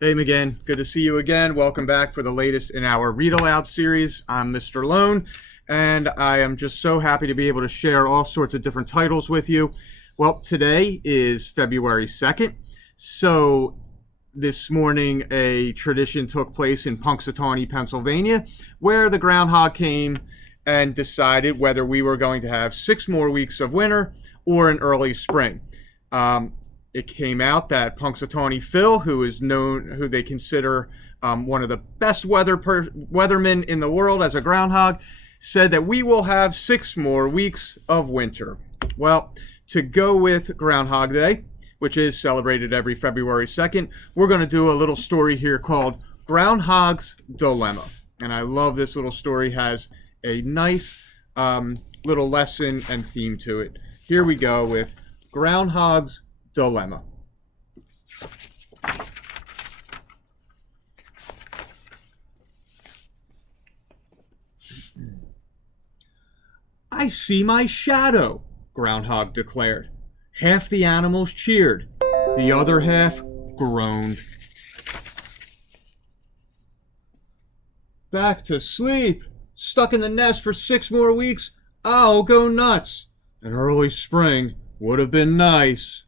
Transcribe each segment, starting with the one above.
Hey, again. Good to see you again. Welcome back for the latest in our Read Aloud series. I'm Mr. Lohn, and I am just so happy to be able to share all sorts of different titles with you. Well, today is February 2nd, so this morning a tradition took place in Punxsutawney, Pennsylvania, where the Groundhog came and decided whether we were going to have 6 more weeks of winter or an early spring. It came out that Punxsutawney Phil, who they consider one of the best weathermen in the world as a groundhog, said that we will have 6 more weeks of winter. Well, to go with Groundhog Day, which is celebrated every February 2nd, we're going to do a little story here called Groundhog's Dilemma. And I love this little story. It has a nice little lesson and theme to it. Here we go with Groundhog's Dilemma. I see my shadow, Groundhog declared. Half the animals cheered. The other half groaned. Back to sleep. Stuck in the nest for 6 more weeks. I'll go nuts. An early spring would have been nice.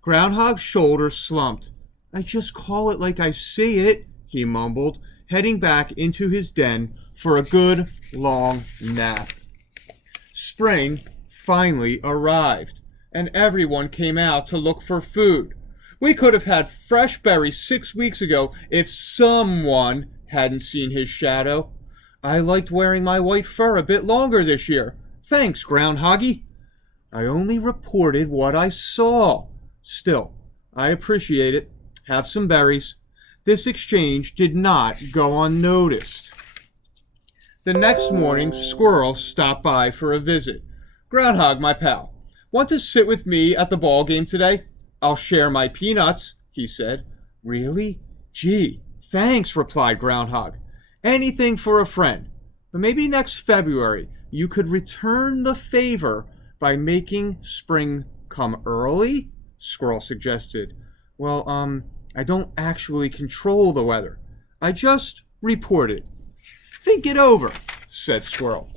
Groundhog's shoulders slumped. I just call it like I see it, he mumbled, heading back into his den for a good long nap. Spring finally arrived, and everyone came out to look for food. We could have had fresh berries 6 weeks ago if someone hadn't seen his shadow. I liked wearing my white fur a bit longer this year. Thanks, Groundhoggy. I only reported what I saw. Still, I appreciate it. Have some berries. This exchange did not go unnoticed. The next morning, Squirrel stopped by for a visit. Groundhog, my pal, want to sit with me at the ball game today? I'll share my peanuts, he said. Really? Gee, thanks, replied Groundhog. Anything for a friend. But maybe next February you could return the favor by making spring come early? Squirrel suggested. Well, I don't actually control the weather. I just report it. Think it over, said Squirrel.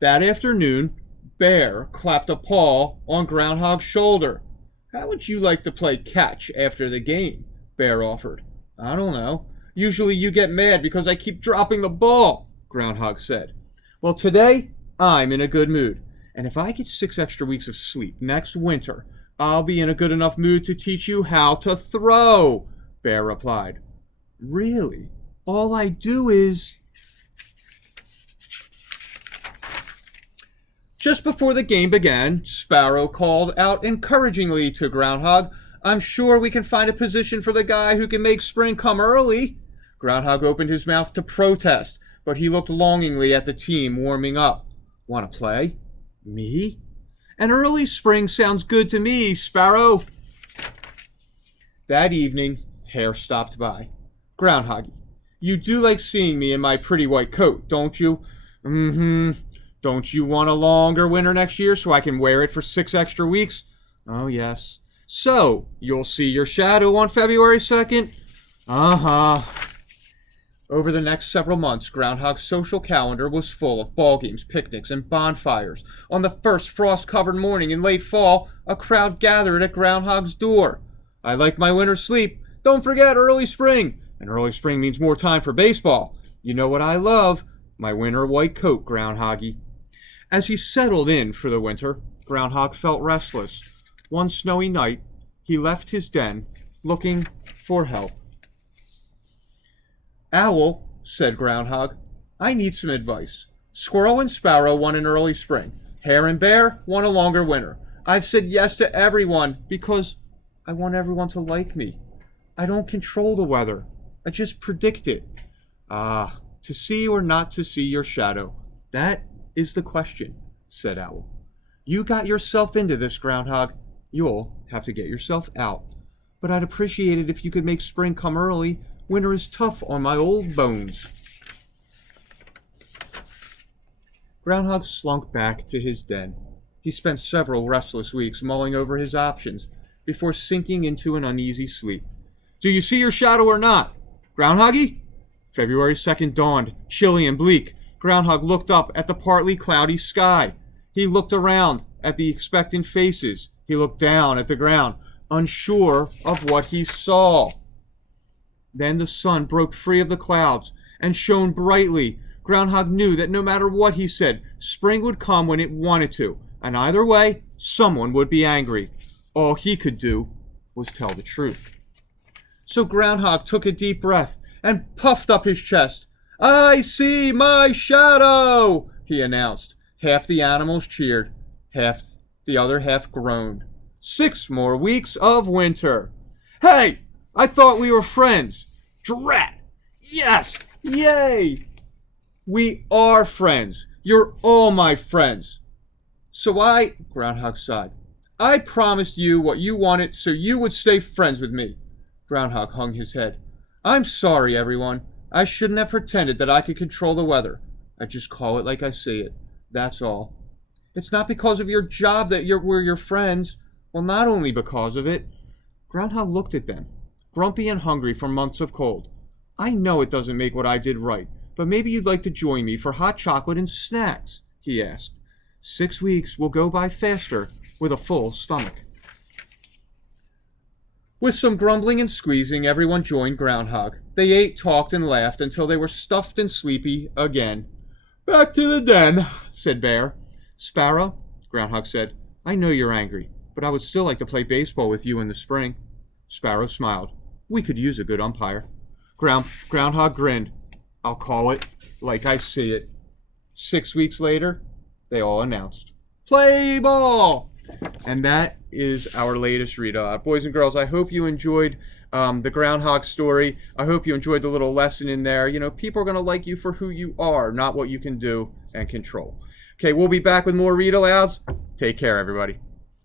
That afternoon, Bear clapped a paw on Groundhog's shoulder. How would you like to play catch after the game? Bear offered. I don't know. Usually you get mad because I keep dropping the ball, Groundhog said. Well, today, I'm in a good mood. And if I get 6 extra weeks of sleep next winter, I'll be in a good enough mood to teach you how to throw, Bear replied. Really? All I do is... Just before the game began, Sparrow called out encouragingly to Groundhog, I'm sure we can find a position for the guy who can make spring come early. Groundhog opened his mouth to protest, but he looked longingly at the team warming up. Want to play? Me? An early spring sounds good to me, Sparrow. That evening, Hare stopped by. Groundhoggy, you do like seeing me in my pretty white coat, don't you? Mm-hmm. Don't you want a longer winter next year so I can wear it for 6 extra weeks? Oh, yes. So, you'll see your shadow on February 2nd? Uh-huh. Over the next several months, Groundhog's social calendar was full of ball games, picnics, and bonfires. On the first frost-covered morning in late fall, a crowd gathered at Groundhog's door. I like my winter sleep. Don't forget early spring. And early spring means more time for baseball. You know what I love? My winter white coat, Groundhoggy. As he settled in for the winter, Groundhog felt restless. One snowy night, he left his den, looking for help. Owl, said Groundhog, I need some advice. Squirrel and Sparrow want an early spring. Hare and Bear want a longer winter. I've said yes to everyone because I want everyone to like me. I don't control the weather. I just predict it. To see or not to see your shadow. That is the question, said Owl. You got yourself into this, Groundhog. You'll have to get yourself out. But I'd appreciate it if you could make spring come early. Winter is tough on my old bones. Groundhog slunk back to his den. He spent several restless weeks mulling over his options before sinking into an uneasy sleep. Do you see your shadow or not? Groundhoggy? February 2nd dawned, chilly and bleak. Groundhog looked up at the partly cloudy sky. He looked around at the expectant faces. He looked down at the ground, unsure of what he saw. Then the sun broke free of the clouds and shone brightly. Groundhog knew that no matter what he said, spring would come when it wanted to, and either way, someone would be angry. All he could do was tell the truth. So Groundhog took a deep breath and puffed up his chest. "I see my shadow," he announced. Half the animals cheered, the other half groaned. 6 more weeks of winter. Hey, I thought we were friends. Drat! Yes! Yay! We are friends. You're all my friends. Groundhog sighed. I promised you what you wanted so you would stay friends with me. Groundhog hung his head. I'm sorry, everyone. I shouldn't have pretended that I could control the weather. I just call it like I see it. That's all. It's not because of your job that we're your friends. Well, not only because of it. Groundhog looked at them, grumpy and hungry from months of cold. I know it doesn't make what I did right, but maybe you'd like to join me for hot chocolate and snacks, he asked. 6 weeks will go by faster with a full stomach. With some grumbling and squeezing, everyone joined Groundhog. They ate, talked, and laughed until they were stuffed and sleepy again. Back to the den, said Bear. Sparrow, Groundhog said, I know you're angry, but I would still like to play baseball with you in the spring. Sparrow smiled. We could use a good umpire. Groundhog grinned. I'll call it like I see it. 6 weeks later, they all announced, play ball! And that is our latest read. Boys and girls, I hope you enjoyed the Groundhog story. I hope you enjoyed the little lesson in there. You know, people are going to like you for who you are, not what you can do and control. Okay, we'll be back with more read alouds. Take care, everybody.